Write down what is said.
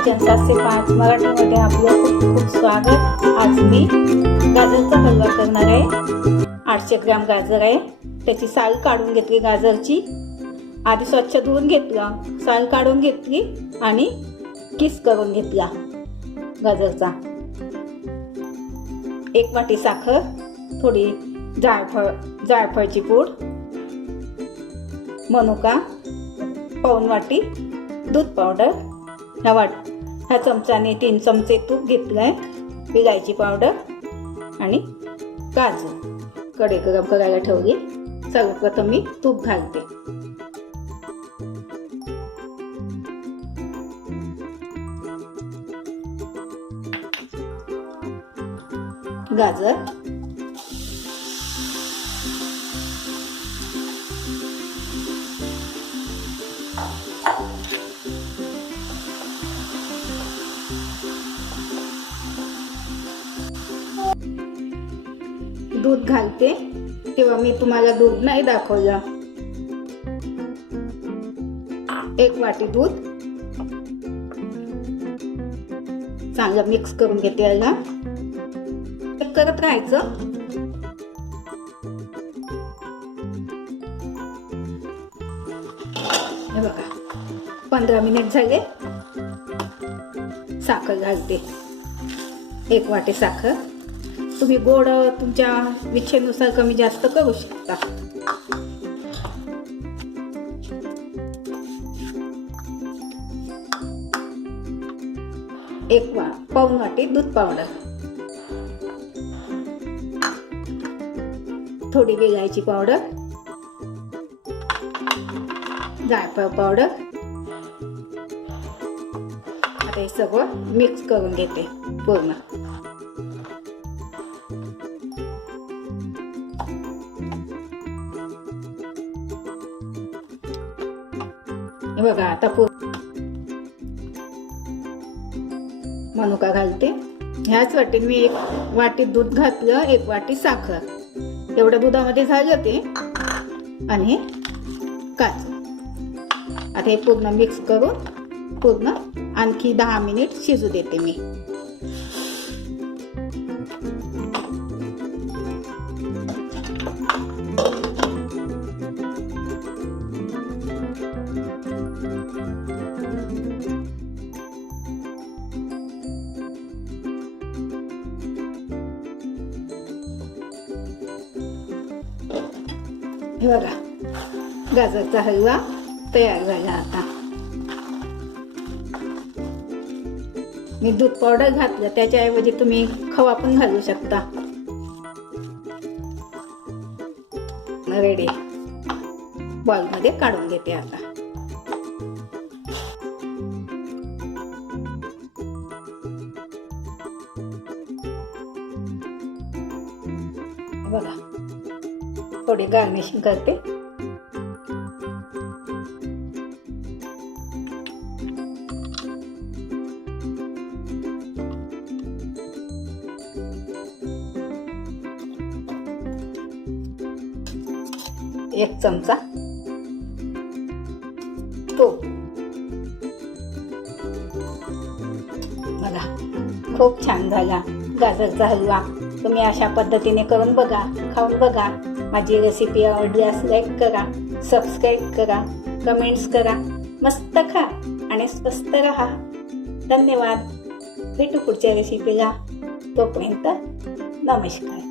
Kitchen 705 मराठीमध्ये आपलं खूप खूप स्वागत। आज मी गाजरचा हलवा करणार आहे। 800 ग्रॅम गाजर आहे, त्याची साल काढून घेतली। गाजरची आधी स्वच्छ धुवून घेतला, साल काढून घेतली आणि किस करून घेतला गाजरचा। 1 वाटी साखर, थोडी जायफळची पूड, मनुका, पाऊण वाटी दूध पावडर, ह्या चमचाने 3 चमचे तूप घेतलंय, विलायची पावडर आणि काजू। कढई गरम करायला ठेवली। सर्वप्रथम मी तूप घालते। गाजर, दूध घालते। तेव्हा मी तुम्हाला दूध नाही दाखवलं। 1 वाटी दूध चांगलं मिक्स करून घेते। याला करत राहायचं। हे बघा 15 मिनिट झाले। साखर घालते, 1 वाटी साखर। तुम्ही गोड तुमच्या इच्छेनुसार कमी जास्त करू शकता। पाऊण वाटी दूध पावडर, थोडी विलायची पावडर, जायफळ पावडर। आता हे सगळं मिक्स करून घेते पूर्ण। बघा आता मनुका घालते। ह्याच वाटीने मी 1 वाटी दूध घातलं, 1 वाटी साखर, एवढ्या दुधामध्ये झालं ते। आणि काजू। आता हे पूर्ण मिक्स करून पूर्ण आणखी 10 मिनिट शिजू देते मी। हे बघा गाजरचा हलवा तयार झाला। आता मी दूध पावडर घातलं, त्याच्याऐवजी तुम्ही खवा पण घालू शकता। रेडी, बॉल मध्ये काढून घेते आता। बघा थोडी गार्निशिंग करते। एक चमचा तूप। बघा खूप छान झाला गाजरचा हलवा। तुम्ही अशा पद्धतीने करून बघा, खाऊन बघा। माझी रेसिपी आवडल्यास लाईक करा, सबस्क्राईब करा, कमेंट्स करा। मस्त खा आणि स्वस्त रहा। धन्यवाद। भेटू पुढच्या रेसिपीला। तोपर्यंत नमस्कार।